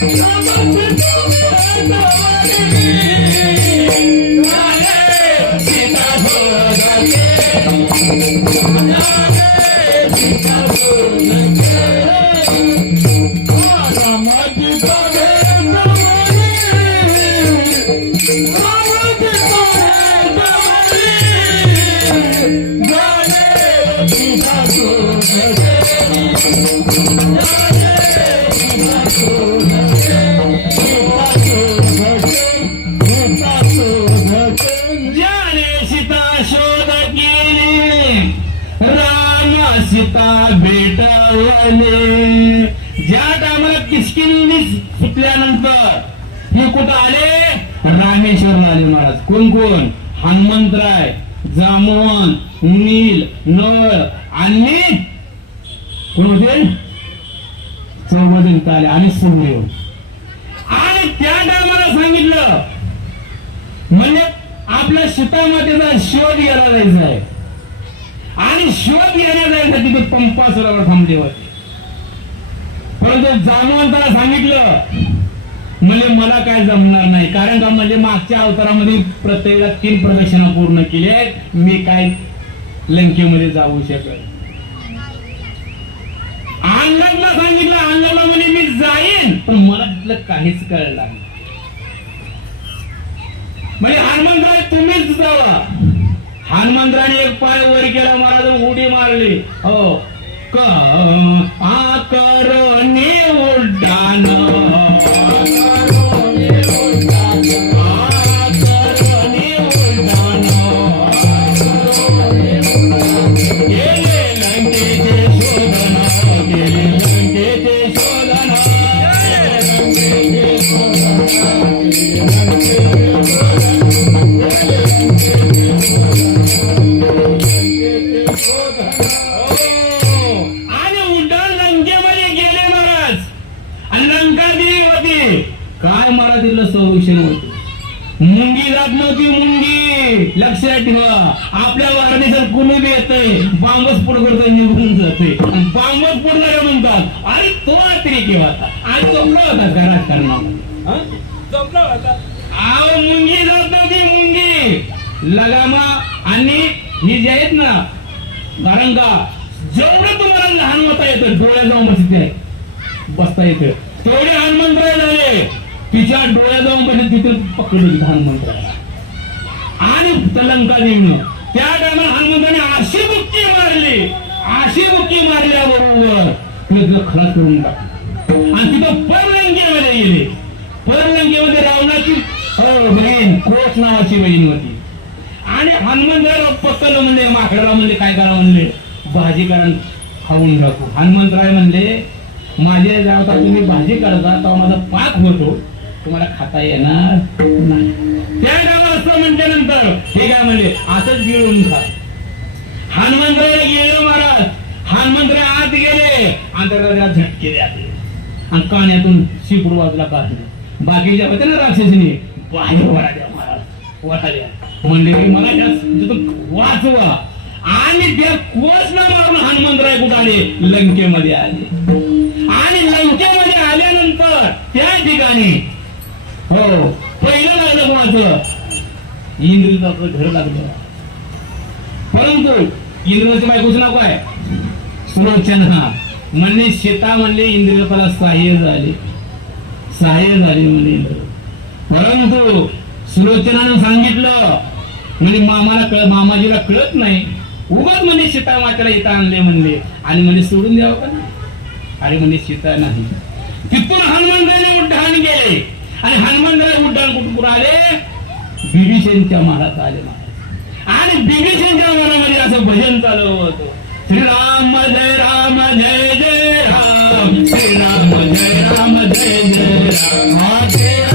ज्याने सीता सीता भेटवले ज्या टायमाला किसकिनी सुटल्यानंतर हे कुठं आले रामेश्वर आले महाराज कोण कोण? हनुमंतराय. जामोन नील नळ आणि कोण होते चौबदन आले आणि सुग्रीव आणि त्या टायमाला सांगितलं म्हणजे आपल्या सीतामातेचा शोध घ्यायला जायचा आहे. आणि शोध घ्यायला जायचं तिथे पंपा सरोवर थांबले होते. परंतु जाणवंताला सांगितलं म्हणजे मला काय जमणार नाही. कारण का म्हणजे मागच्या अवतारामध्ये प्रत्येकाला तीन प्रदक्षिणा पूर्ण केली आहेत. मी काय लंकेमध्ये जाऊ शकत आणला सांगितलं आणला म्हणजे मी जाईन. पण मला तिथलं काहीच कळलं नाही. म्हणजे हनुमंतराय तुम्हीच जावा. हनुमंतराने एक पाय वर केला महाराज उडी मारली. हो. क आकरणे उड्डाण लक्षात ठेवा. आपल्या वारणीचं कुणी बी येतंय बांबच पुढ करतोय निघून जाते बांबच पुढे म्हणतात अरे तो तरी केव्हा आज चोपला होता का राजकारणामध्ये जमला होता. आव मुंगी जात नव्हती मुंगी. लगामा आणि ही जी आहेत ना कारण का जेवढं तुम्हाला लहान होता येतं डोळ्या जाऊन बसते. बसता येतं. तेवढे हनुमंतराय झाले. तिच्या डोळ्या जाऊन बसले तिथे पकडलं हनुमंतरायला. आणि तलंका देणं त्या टायमाला हनुमंताने अशी बुक्की मारली. अशी बुक्की मारल्याबरोबर तिथं खलास करून टाकलं. आणि तिथं परलंकेमध्ये गेले. परलंकेमध्ये रावणाची बहीण कोच नावाची बहीण होती. आणि हनुमंतराव पकडलं म्हणले माकडाला म्हणले काय करा म्हणले? भाजी कारण खाऊन टाकू. हनुमंतराय म्हणले माझ्या गावात तुम्ही भाजी करता तेव्हा माझा पाक होतो. तुम्हाला खाता येणार नाही. त्या असं म्हटल्यानंतर हे काय म्हणले? असंच गिळून खा हनुमंतरायला गेले महाराज. हनुमंतराय आत गेले. आणि त्याला झटके द्याले आणि कान्यातून शिपूड वाजला काढले बाकीच्या होते ना राक्षसीने बाहेर वरा द्या महाराज. वरा द्या. म्हणले मला त्या वाचवा. आणि त्या कोचला मारून हनुमंतराय कुठे आले? लंकेमध्ये आले. आणि लंकेमध्ये आल्यानंतर त्या ठिकाणी हो पहिलं लागलं कोणाचं? इंद्रजाचं घर लागलं परंतु इंद्रजाच्या बायकोचं नाव काय? सुलोचना म्हणले सीता म्हणले इंद्रियपाला सहाय्य झाले. सहाय्य झाले म्हणे इंद्र. परंतु सुलोचनानं सांगितलं म्हणजे मामाला कळ मामाजीला कळत नाही. उगाच म्हणे सीता मातेला इथं आणले म्हणले. आणि म्हणे सोडून द्यावं का अरे म्हणे सीता नाही. तिथून हनुमंताने उड्डाण केले आणि हनुमंताने उड्डाण कुठून कुठं आले? बिभीषणच्या महाराज आले महाराज. आणि बिभीषणच्या मनामध्ये असं भजन चालू होतं. श्रीराम जय राम जय जय राम. श्रीराम जय राम जय जय राम.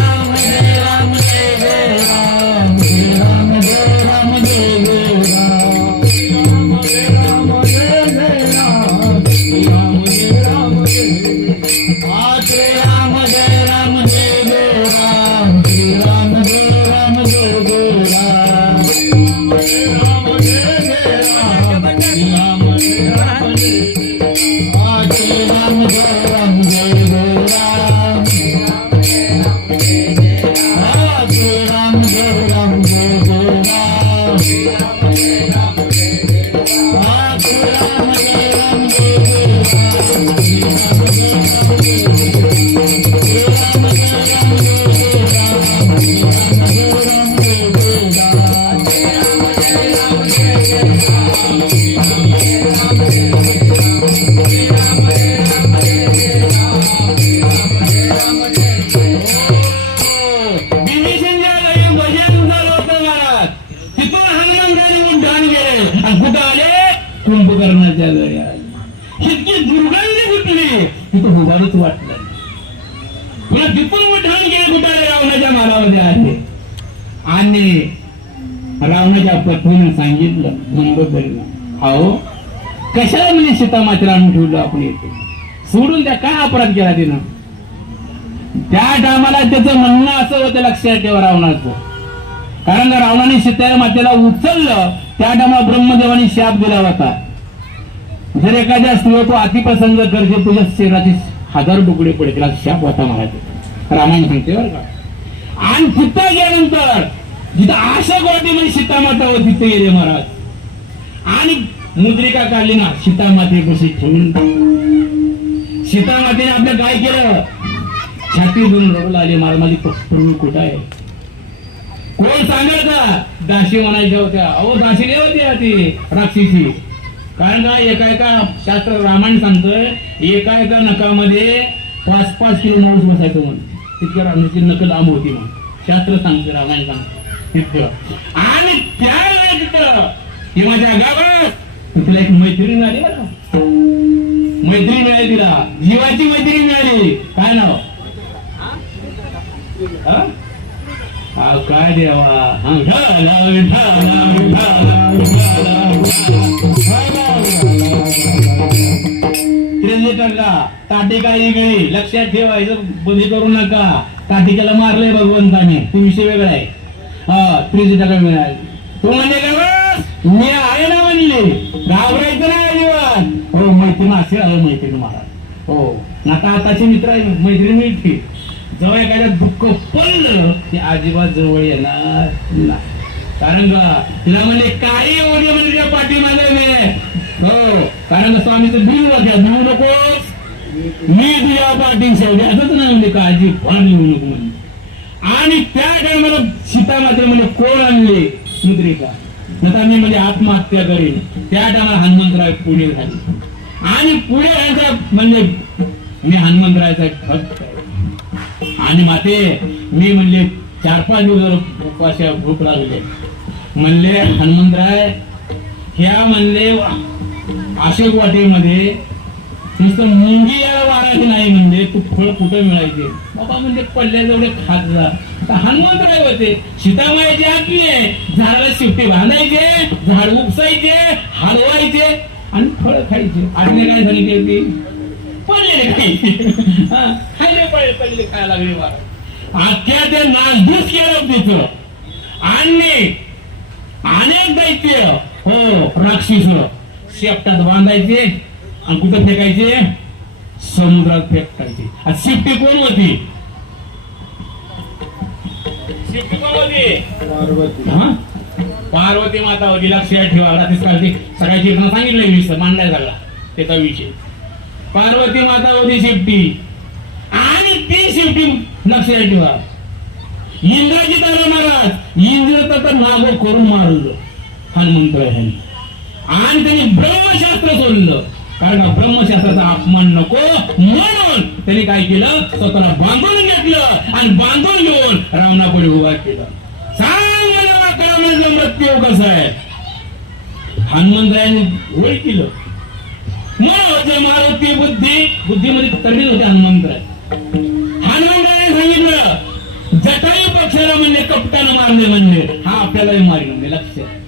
जय हा श्री राम जय तुला तिथून उठवून गेले कुठाले रावणाच्या मारामध्ये आले आणि रावणाच्या पत्नीनं सांगितलं मंगोदरीला अहो कशाला म्हणजे सीतामातेला आणून ठेवलं आपण येतो सोडून त्या काय अपराध केला तिनं? त्या टायमाला त्याचं म्हणणं असं होतं लक्षात ठेवा रावणाचं. कारण रावणाने सीता मातेला उचललं त्या टायमाला ब्रह्मदेवाने शाप दिला होता. जर एखाद्या स्त्रीवर तो अतिप्रसंग करते तुझ्या शरीराची हजार तुकडे पडे तिला शाप होता मला रामायण सांगते बरं का? आणि तिथं गेल्यानंतर जिथं आशा गोटी म्हणजे सीतामाता व तिथे गेले महाराज. आणि मुद्रिका काढली ना सीतामाते कशी ठेवून. सीतामातेने आपलं काय केलं? छाती दोन रडू लागली मला माझी पूर्वी कुठं आहे? कोण सांगेल का दाशी म्हणायच्या होत्या. अहो दाशी नाही होती ती राक्षसी. कारण का एका एका शास्त्र रामायण सांगतोय एका एका नकामध्ये पाच पाच किलो नऊस बसायचं म्हणून तितक्या रामाची नकल आम होती म्हणून शास्त्र सांगते रामायण सांगते तितकं. आणि त्या तिथं हे माझ्या गावात तिला एक मैत्रीण मिळाली मला मैत्री मैत्रीण मिळाली तिला. जीवाची मैत्रीण मिळाली. काय नाव? काय देवा? हा, विठाला, काही वेगळी. लक्षात ठेवायचं बंदी करू नका. ताटिकाला मारलंय भगवंताने. ते विषय वेगळा आहे. हा त्रिनेटरला मिळाली. तो म्हणजे मी आहे ना म्हणले. घाबरायचं नाही अजिबात. हो मैत्रीण असे आलं मैत्रीण महाराज. हो. ना आताचे मित्र आहे मैत्रीण मिळते जवळ एखाद्या दुःख पडलं ते अजिबात जवळ येणार नाही. कारण का तिला म्हणजे काही ओढे म्हणजे त्या पाठीमागे हो. कारण स्वामीचं बिल वाट्या देऊ नकोस. मी तुझ्या पाठीशी आहे. असंच नाही म्हणजे काळजी पण येऊ नको म्हणजे आणि त्या टायमाला सीता मात्र म्हणजे कोण आणले? मुद्रिका नंतर मी म्हणजे आत्महत्या करेन. त्या टायमाला हनुमंतराव पुढे झाले. आणि पुढे राहायचा म्हणजे मी हनुमंतरायचा एक भक्त आणि माते मी म्हणले चार पाच दिवस उपवासा भूक लागले. म्हणले हनुमंतराय ह्या म्हणले अशोक वाटेमध्ये नुसतं मुंगी याला वारायची नाही म्हणजे तू फळ कुठं मिळायचे? बाबा म्हणजे पडल्याजवळ खात जा. आता हनुमंत काय होते सीतामायाची आज्ञा आहे. झाडाला शिवटी बांधायचे झाड उपसायचे हलवायचे आणि फळ खायचे. आज्ञा काय झाली की होती पडलेले काही खायले पडले पडले खायला लागले वारा अख्ख्या त्या नासधूस केलं तिचं आणि अनेक दैत्य हो राक्षस. शेपटात बांधायचे आणि कुठं फेकायचे समुद्रात फेकायचे आणि शिफ्टी कोण होती? शिफ्टी कोण होती? पार्वती. हा? पार्वती माता होती लक्षात ठेवा रात्री सकाळची सकाळची कीर्तन सांगितलंय विषय मांडला झाला त्याचा विषय. पार्वती माता होती शिफ्टी. आणि ती शिफ्टी लक्षात ठेवा. इंद्राजी तारा महाराज. इंद्र तर नाग करून मारलं. हनुमंत आणि त्यांनी ब्रह्मशास्त्र सोडलं. कारण का ब्रह्मशास्त्राचा अपमान नको? म्हणून त्यांनी काय केलं? स्वतःला बांधून घेतलं आणि बांधून घेऊन रावणापुढे उभा केला. सांग मृत्यू कसा आहे? हनुमंतरायांनी होय केलं. मग मारुती बुद्धी बुद्धीमध्ये तडील होते हनुमंतराय हनुमंतराने सांगितलं जटायू पक्षाला म्हणजे कपटानं मारले म्हणजे हा आपल्यालाही मारी म्हणजे लक्षात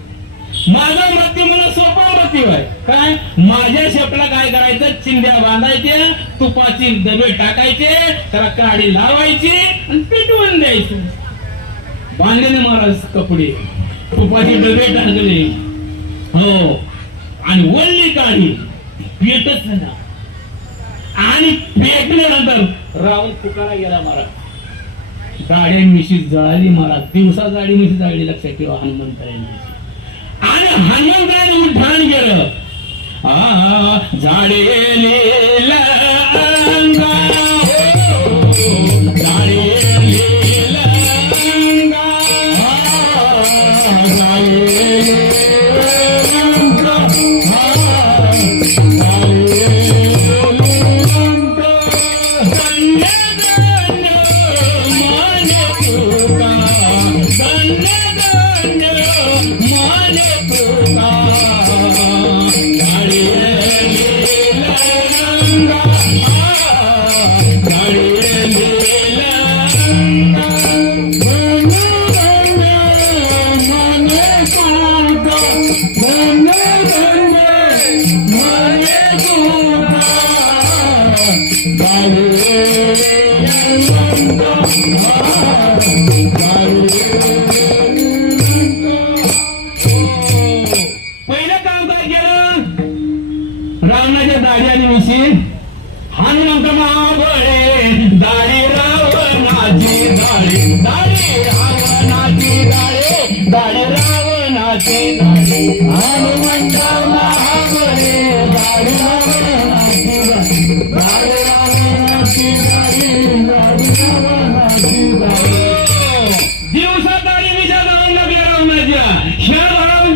माझा मृत्यू म्हणजे सोपा मृत्यू आहे. काय? माझ्या शेपला काय करायचं? चिंध्या बांधायचे तुपाची डबे टाकायचे त्याला काडी लावायची आणि पेटवून द्यायचं. बांधलेले महाराज कपडे. तुपाचे डबे टाकले. हो. आणि वळली काढी पेटच ना आणि पेटल्यानंतर रावण तुकाला गेला महाराज. गाड्या मिशी जळाली महाराज. दिवसा गाडी मिशी जाळली लक्षात ठेवा हनुमंतरायांनी आणि हनुमंतराने उठाण केलं. झाडे लिहिलं दिवशी हनुमंत मावळे दारी रावणाची दारी दारी रावणाची दारे दारी रावणाची दारी. हनुमंत मावळे दारी रावणाची दारी.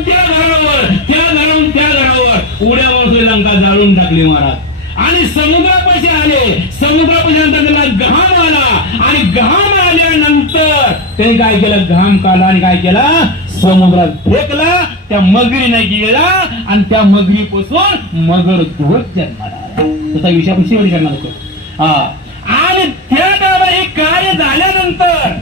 त्या घरावर त्या घरावर त्या घरावर. उड्या श्रीलंका जाळून टाकली महाराज. समुद्रापाशी आले. समुद्रापाशी नंतर त्याला घाम आला. आणि घाम आल्यानंतर त्यांनी काय केलं? घाम काढला आणि काय केला? समुद्रात फेकला. त्या मगरीने गेला आणि त्या मगरीपासून मगर धुवत जन्माला त्याचा विषय आपण शेवटी करणार होतो. हा. आणि त्या गावा हे कार्य झाल्यानंतर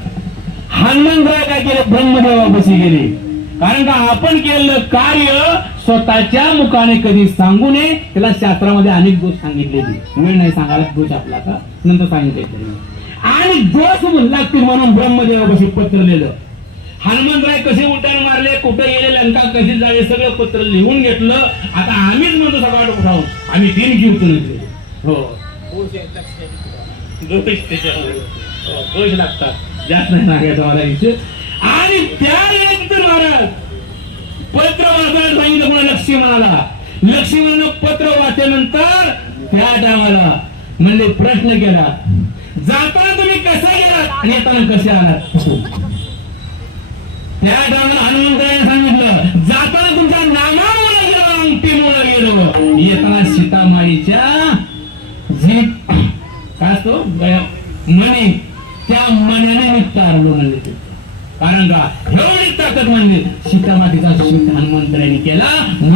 हनुमंतराय काय केले? ब्रह्मदेवापाशी गेले. कारण का? आपण केलेलं कार्य स्वतःच्या मुखाने कधी सांगू नये त्याला शास्त्रामध्ये अनेक दोष सांगितलेली वेळ नाही सांगायला दोष आपला का नंतर सांगितले आणि दोष लागतील म्हणून ब्रह्मदेवापाशी पत्र लिहिलं. हनुमंतराय कसे उड्डाण मारले कुठे गेले लंका कशी झाले सगळं पत्र लिहून घेतलं. आता आम्हीच म्हणतो सकाळ उठावून आम्ही तीन घेऊ तुम्ही हो. दोष हो, दोष लागतात. जास्त नाही सांगायचं मला इथे. आणि त्यानंतर महाराज पत्र वाचायला सांगितलं कोणा लक्ष्मणाला. लक्ष्मणानं पत्र वाचल्यानंतर त्या टायमाला म्हणजे प्रश्न केला जाताना तुम्ही कसा गेलात आणि येताना कसे आलात त्या टायमाला हनुमंतराने सांगितलं जाताना तुमच्या नामामुळे गेलो अंगठीमुळे गेलो. येताना सीतामाईच्या जी काय असतो? मणी. त्या मण्याने मी तारलो म्हणले ते. कारण का एवढी ताकद म्हणजे सीतामातीचा शूट हनुमंतराने केला.